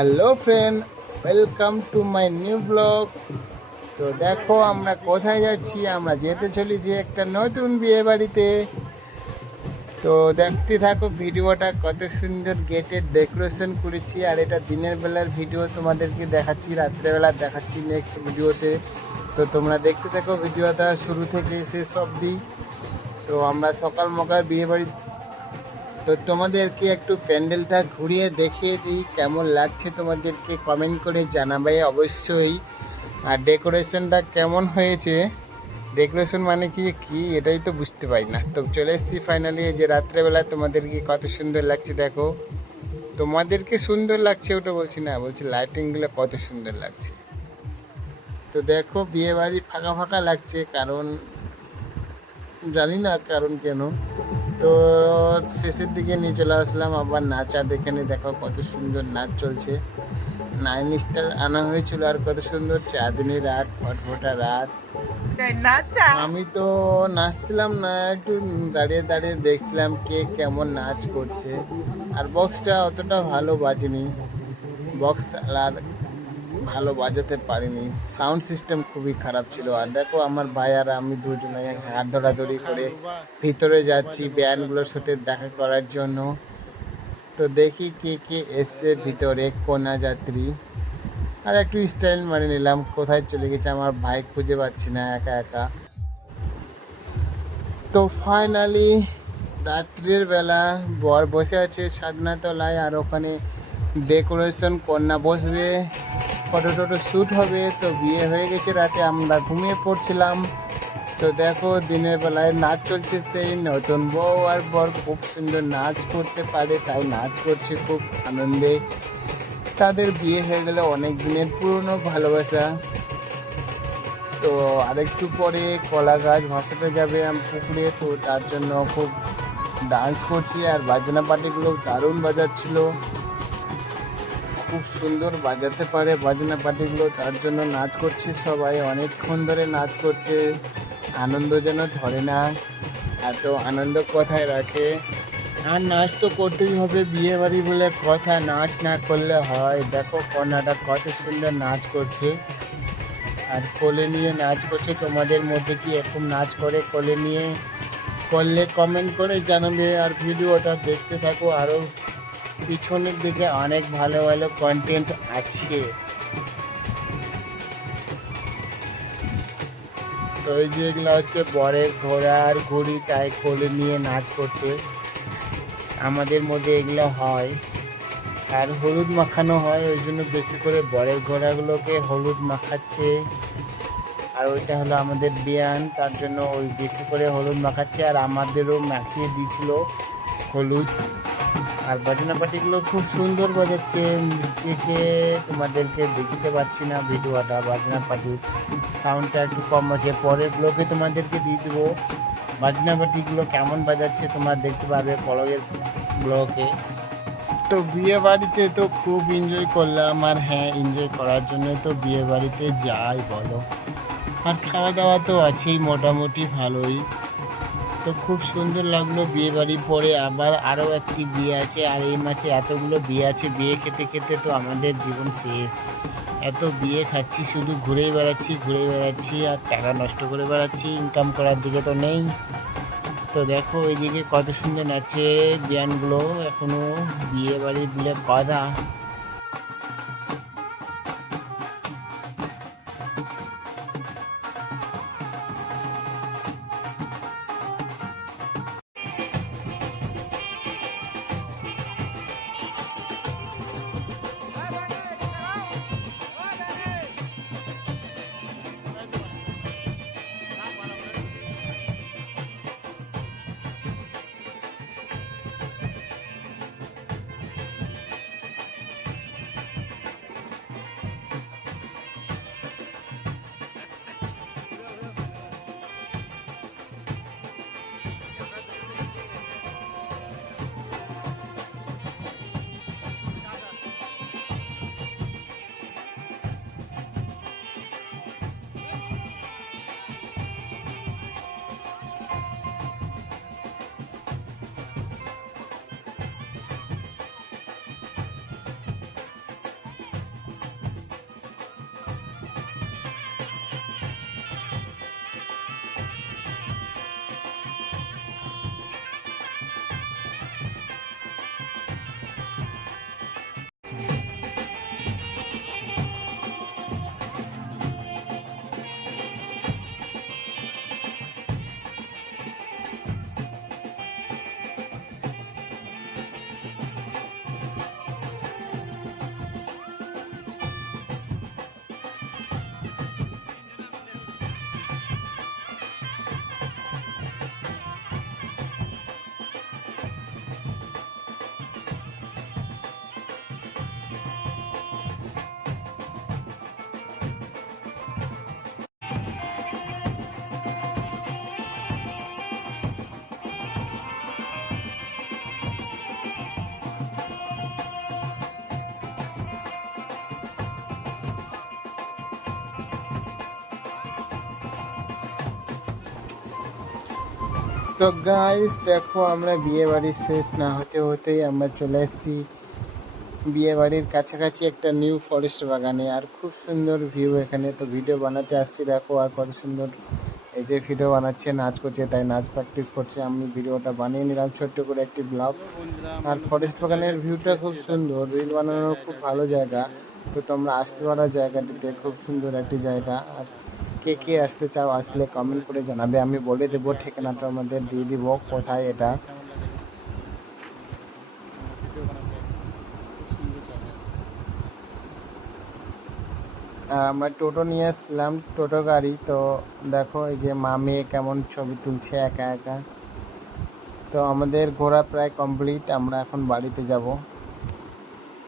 Hello friend, welcome to my new blog. তো দেখো আমরা কোথায় যাচ্ছি। আমরা যেতে চলেছি একটা নতুন বিয়ে বাড়িতে। তো দেখতে থাকো ভিডিওটা, কত সুন্দর গেটের ডেকোরেশন করেছি। আর এটা দিনের বেলার ভিডিও, তোমাদেরকে দেখাচ্ছি, রাত্রেবেলা দেখাচ্ছি নেক্সট ভিডিওতে। তো তোমরা দেখতে থাকো ভিডিওটা শুরু থেকে শেষ অবধি। তো আমরা সকাল মকাল বিয়ে বাড়ি, তো তোমাদেরকে একটু প্যান্ডেলটা ঘুরিয়ে দেখিয়ে দিই, কেমন লাগছে তোমাদেরকে কমেন্ট করে জানাবে অবশ্যই। আর ডেকোরেশনটা কেমন হয়েছে, ডেকোরেশন মানে কি কি এটাই তো বুঝতে পারি না। তো চলে এসেছি ফাইনালি, যে রাত্রেবেলা তোমাদেরকে কত সুন্দর লাগছে দেখো। তোমাদেরকে সুন্দর লাগছে ওটা বলছি না, বলছি লাইটিংগুলো কত সুন্দর লাগছে। তো দেখো বিয়ে বাড়ি ফাঁকা ফাঁকা লাগছে, কারণ জানি না কারণ কেন। তো শেষের দিকে নিয়ে চলে আসলাম আবার নাচা দেখে নি, দেখো কত সুন্দর নাচ চলছে। 9 স্টার আনা হয়েছিল, আর কত সুন্দর চাঁদনি রাত, ফটফটা রাত। আমি তো নাচছিলাম না, একটু দাঁড়িয়ে দাঁড়িয়ে দেখছিলাম কে কেমন নাচ করছে। আর বক্সটা অতটা ভালো বাজেনি, বক্স আর ভালো বাজাতে পারিনি, সাউন্ড সিস্টেম খুবই খারাপ ছিল। আর দেখো আমার ভাই আর আমি দুজনে হাত ধরাধরি করে ভিতরে যাচ্ছি ব্যান্ডগুলোর সাথে দেখা করার জন্য। তো দেখি কে কে এসছে ভিতরে, কন্যা যাত্রী। আর একটু স্টাইল মারে নিলাম, কোথায় চলে গেছে আমার ভাই খুঁজে পাচ্ছি না একা একা। তো ফাইনালি রাত্রির বেলা বর বসে আছে সাধনাতলায়, আর ওখানে ডেকোরেশন, কন্যা বসবে, ফটো টটো শ্যুট হবে। তো বিয়ে হয়ে গেছে রাতে, আমরা ঘুমিয়ে পড়ছিলাম। তো দেখো দিনের বেলায় নাচ চলছে, সেই নতুন বউ আর বর খুব সুন্দর নাচ করতে পারে, তাই নাচ করছে খুব আনন্দে। তাদের বিয়ে হয়ে গেলে অনেক দিনের পুরনো ভালোবাসা। তো আরেকটু পরে কলা গাছ ভাসাতে যাবে পুকুরে, তো তার জন্য খুব ডান্স করছি। আর বাজনা পার্টিগুলো দারুণ বাজাচ্ছিল, খুব সুন্দর বাজাতে পারে বাজনা পার্টিগুলো, তার জন্য নাচ করছে সবাই, অনেকক্ষণ ধরে নাচ করছে। আনন্দ যেন ধরে না, এত আনন্দ কোথায় রাখে। আর নাচ তো করতেই হবে, বিয়ে বাড়ি বলে কথা, নাচ না করলে হয়। দেখো কন্যাটা কত সুন্দর নাচ করছে, আর কোলে নিয়ে নাচ করছে। তোমাদের মধ্যে কি এরকম নাচ করে কোলে নিয়ে? করলে কমেন্ট করে জানাবে। আর ভিডিওটা দেখতে থাকো, আরও পিছনের দিকে অনেক ভালো ভালো কন্টেন্ট আছে। তো এই যে এগুলো হচ্ছে বরের ঘোড়া আর ঘুড়ি, তাই কোলে নিয়ে নাচ করছে। আমাদের মধ্যে এগুলো হয়। আর হলুদ মাখানো হয়, ওই জন্য বেশি করে বরের ঘোড়াগুলোকে হলুদ মাখাচ্ছে। আর ওইটা হলো আমাদের বিয়ান, তার জন্য ওই বেশি করে হলুদ মাখাচ্ছে, আর আমাদেরও মাখিয়ে দিয়েছিল হলুদ। আর বাজনা পার্টিগুলো খুব সুন্দর বাজাচ্ছে। মিস্ত্রিকে তোমাদেরকে দেখিতে পাচ্ছি না ভিডিওটা, বাজনা পার্টির সাউন্ডটা একটু কম আছে, পরের ব্লগে তোমাদেরকে দিয়ে দেবো বাজনা পার্টিগুলো কেমন বাজাচ্ছে, তোমরা দেখতে পারবে পরের ব্লগে। তো বিয়ে বাড়িতে তো খুব এনজয় করলাম, আর হ্যাঁ এনজয় করার জন্য তো বিয়ে বাড়িতে যাই বলো। আর খাওয়া দাওয়া তো আছেই মোটামুটি ভালোই। তো খুব সুন্দর লাগলো বিয়ে বাড়ি পরে। আবার আরও একটি বিয়ে আছে, আর এই মাসে এতগুলো বিয়ে আছে, বিয়ে খেতে খেতে তো আমাদের জীবন শেষ। এত বিয়ে খাচ্ছি, শুধু ঘুরেই বেড়াচ্ছি ঘুরে বেড়াচ্ছি, আর টাকা নষ্ট করে বেড়াচ্ছি, ইনকাম করার দিকে তো নেই। তো দেখো ওইদিকে কত সুন্দর নাচে বিয়ানগুলো, এখনো বিয়ে বাড়ি বলে কথা। তো গাইস দেখো আমরা বিয়ে বাড়ির শেষ না হতে হতেই আমরা চলে এসেছি বিয়ে বাড়ির কাছাকাছি একটা নিউ ফরেস্ট বাগানে। আর খুব সুন্দর ভিউ এখানে। তো ভিডিও বানাতে আসছি, দেখো আর কত সুন্দর এই যে ভিডিও বানাচ্ছে, নাচ করছে, তাই নাচ প্র্যাকটিস করছে। আমি ভিডিওটা বানিয়ে নিলাম ছোট্ট করে একটি ব্লগ। আর ফরেস্ট বাগানের ভিউটা খুব সুন্দর, রিল বানানোর খুব ভালো জায়গা। তো তোমরা আসতে পারো জায়গাটিতে, খুব সুন্দর একটি জায়গা। আর কে কে আসতে চাও, আসলে কমেন্ট করে জানাবে, আমি বলে দেবো, ঠিকানাটা আমাদের দিয়ে দিব কোথায় এটা। আর আমরা টোটো নিয়ে এসেছিলাম, টোটো গাড়ি। তো দেখো এই যে মা মেয়ে কেমন ছবি তুলছে একা একা। তো আমাদের ঘোরা প্রায় কমপ্লিট, আমরা এখন বাড়িতে যাব।